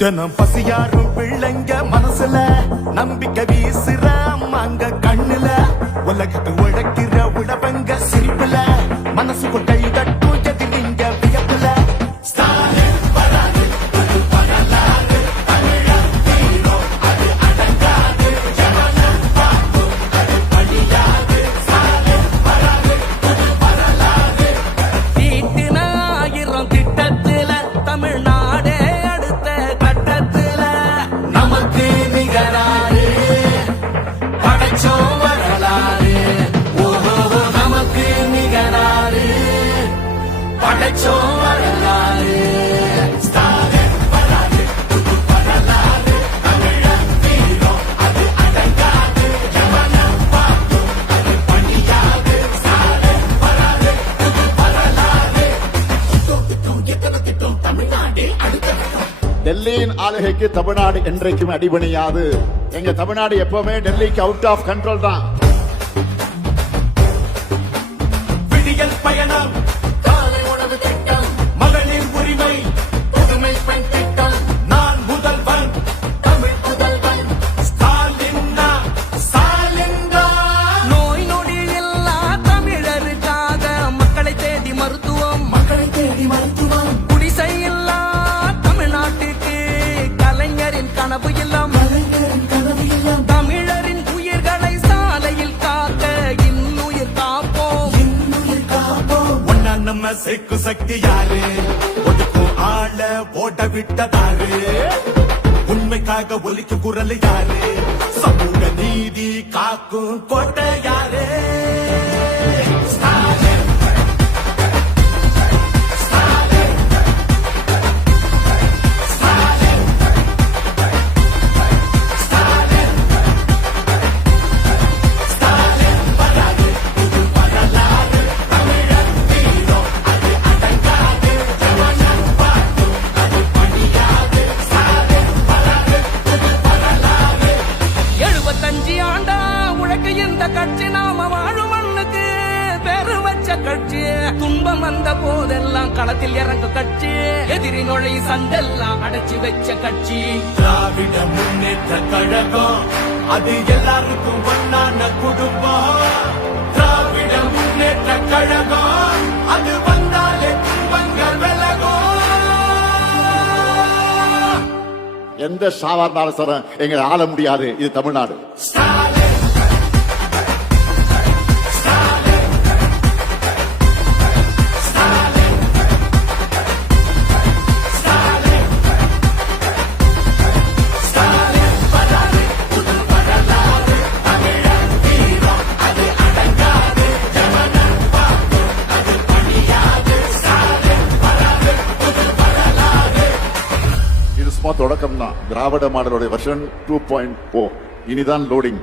தினம் பசியாரும் பிள்ளைங்க மனசுல நம்பிக்கை வீசுற அம்மாங்க கண்ணுல உலகத்து உழைக்கிற உழவங்க சிரிப்புல மனசு கொண்டை தட்டும் எதிரிங்க வியப்புல ஸ்டாலின் வராது அது வரலாறு தமிழர் ஹீரோ அது அடங்காது எவனும் பார்க்கும் அது பழியாது ஸ்டாலின் வராது அது வரலாறு தீட்டின 1000 திட்டத்துல தமிழ்நாடே அடுத்த கட்டத்துல நமக்கு நிகராறு படைச்சோம் வரலாறு ஓஹோ நமக்கு நிகராறு படைச்சோம் வரலாறு ஸ்டாலின் வராது புது வரலாறு தமிழர் ஹீரோ அது அடங்காது எவனும் பார்க்கும் அது பணியாது ஸ்டாலின் வராது புது வரலாறு திட்டம் தமிழ்நாடு அடுத்த டெல்லியின் ஆளுகைக்கு தமிழ்நாடு என்றைக்கும் அடிபணியாது. எங்க தமிழ்நாடு எப்பவுமே டெல்லிக்கு அவுட் ஆஃப் கண்ட்ரோல் தான். விடியல் பயணம் காலை உணவு திட்டம் மகளிர் உரிமை புதுமை பெண் திட்டம் நான் முதல்வன் தமிழ் முதல்வன் ஸ்டாலின் நோய் நொடி இல்லா தமிழருக்காக மக்களை தேடி மருத்துவம் குடிசை இல்லா தமிழ்நாட்டுக்கு கலைஞரின் கனவு இல்லம் தமிழரின் உயிர்களை சாலையில் காக்க இன்னுயிர் காப்போம் ஒன்னா நம்ம சேர்க்கும் சக்தி யாரு ஒதுக்கும் ஆள ஓட விட்டதாரு உண்மைக்காக ஒலிக்கும் குரல் யாரு சமூக நீதி காக்கும் கோட்டை யாரு ஸ்டாலின் ஆண்டா உழைக்க இந்த கட்சி நாம வாழும் மண்ணுக்கு பெரு வச்ச கட்சி துன்பம் வந்த போதெல்லாம் களத்தில் இறங்க கட்சி எதிரி நுழை சண்டெல்லாம் அடைச்சு வச்ச கட்சி திராவிட முன்னேற்ற கழகம் அது எல்லாருக்கும் ஒன்னான குடும்பம் திராவிட முன்னேற்ற கழகம் அது வந்தாலே துன்பங்கள் விலகும் எந்த சாதாரண சார் எங்களை ஆள முடியாது. இது தமிழ்நாடு. ஸ்டாலின் ஸ்டாலின் ஸ்டாலின் ஸ்டாலின் ஸ்டாலின் வராது புது வரலாறு தமிழர் ஹீரோ அது அடங்காது எவனும் பார்க்கும் அது பணியாது ஸ்டாலின் வராது புது வரலாறு. இது சும்மா தொடக்கம் தான். திராவிட மாடலுடைய வெர்ஷன் 2.0 இனிதான் லோடிங்.